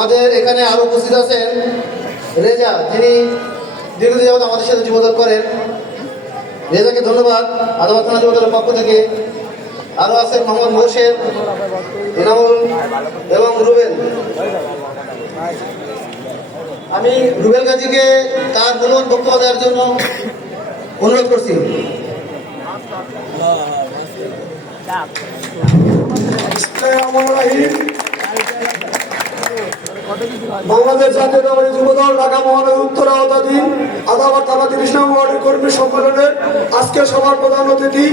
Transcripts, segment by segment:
আমাদের এখানে আরো উপস্থিত আছেন রেজা, যিনি দীর্ঘদিন যাবত আমাদের সাথে যুবদল করেন। রেজাকে ধন্যবাদ আদালত থানা যুবদলের পক্ষ থেকে। আরো আছেন মোহাম্মদ মোর্শেদ, এনামুল এবং রুবেল। আমি রুবেল গাজীকে তার মূল্যবান বক্তব্য দেওয়ার জন্য অনুরোধ করছি। বাংলাদেশ জাতীয়তাবাদী যুবদল ঢাকা মহানগর উত্তর আওতাধীন আদালত থানা ৩০ নং ওয়ার্ডের কর্মী সম্মেলনের আজকে সভার প্রধান অতিথি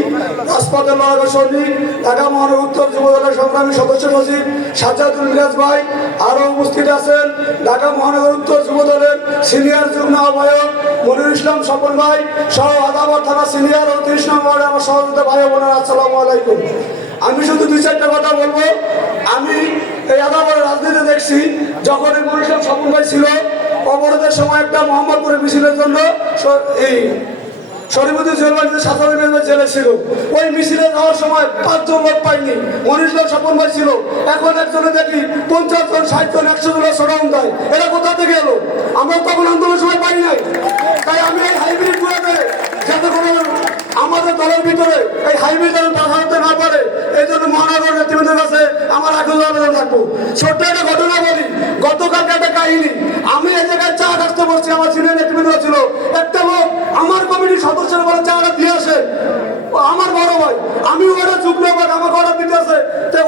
রাজপথের লড়াকা সৈনিক ঢাকা মহানগর উত্তর যুবদলের সংগ্রামী সদস্য সচিব সাজ্জাদুল মিরাজ ভাই। আরও উপস্থিত আছেন ঢাকা মহানগর উত্তর যুবদলের সিনিয়র যুগ্ম আহ্বায়ক মনিরুল ইসলাম স্বপন ভাই সহ আদালত থানা সিনিয়র ও ৩০ নং ওয়ার্ডে আমার সহযোগিতা ভাই বোনেরা, আসসালামু আলাইকুম। আমি শুধু দুই চারটা কথা বলবো। আমি এই আদালতের রাজনীতি দেখছি, যখন এই মনিরুল ইসলাম স্বপন ভাই ছিল অবরোধের সময় একটা মোহাম্মদপুরের মিছিলের জন্য এই শরীফুদ্দিন জেলবাড়িতে ৭ দিনের জেলে ছিল। ওই মিছিলে যাওয়ার সময় ৫ জন লোক পাইনি, মনিরুল ইসলাম স্বপন ভাই ছিল। এখন একজনে দেখি ৫০ জন ৬০ জন ১০০ জনের সরাউন দেয়। এরা কোথা থেকে এলো? আমরা তখন আন্দোলনের সময় পাই নাই। তাই আমি এই হাইব্রিড গুলোতে যাতে কোনো আমাদের দলের ভিতরে এই হাইব্রিড যেন বাধা না পারে, এই জন্য মহানগর নেতৃবৃন্দের কাছে আমার আবেদন রাখবো। ছোট্ট একটা ঘটনা বলি। গতকালকে একটা কাহিনী, আমি এই জায়গায় চা আসতে বসছি, আমার সিনিয়র নেতৃবৃন্দ ছিল। একটা লোক আমার কমিটির সদস্যের বলে চাটা দিয়ে আসে, আমার বড় ভাই, আমি ওটা যুগ্ম আমাকে অর্ডার দিতে আসে।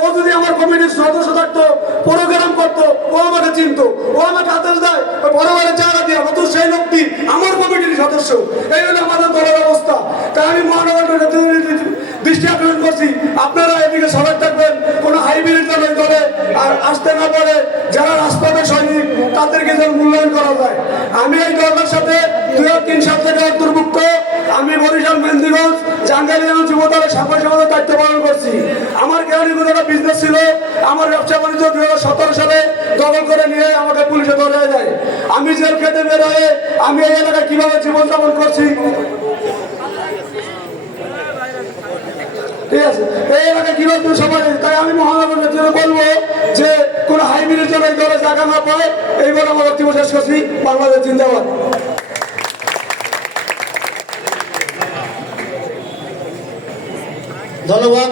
ও যদি আমার কমিটির সদস্য থাকতো, প্রোগ্রাম করতো, ও আমাকে চিনতো, ও আমাকে আদেশ দেয় বড় ভাইয়ের চাটা দিয়ে, অত সেই লোকটি আমার কমিটির সদস্য। এই হলো আমাদের দলের অবস্থা। তাই আমি মহানগর দৃষ্টি আকর্ষণ করছি, আপনারা এদিকে সবাই থাকবেন, কোনো হাইব্রিড যেন দলে আর আসতে না পারে। যারা রাজপথের সৈনিক তাদেরকে যেন মূল্যায়ন করা যায়। আমি এই দলের সাথে ২০০৩ সাল থেকে অন্তর্ভুক্ত। আমি বরিশাল মেহেন্দিগঞ্জ জাঙ্গালী যুবদলের সাংবাদিক সমাজের দায়িত্ব পালন করছি। আমার কেরানীগঞ্জ একটা বিজনেস ছিল, আমার ব্যবসা বাণিজ্য ২০১৭ সালে দখল করে নিয়ে আমাকে পুলিশে ধরে যায়। আমি জেল খেতে বের হয়ে আমি এই এলাকায় কিভাবে জীবনযাপন করছি, ঠিক আছে, এই এলাকায় কিভাবে সবাই। তাই আমি মহানগরের জন্য বলবো যে কোনো হাইব্রিডের জন্য এই দলে জায়গা না পায়। এই বলে আমার বক্তব্য শেষ করছি। বাংলাদেশ জিন্দাবাদ। ধন্যবাদ।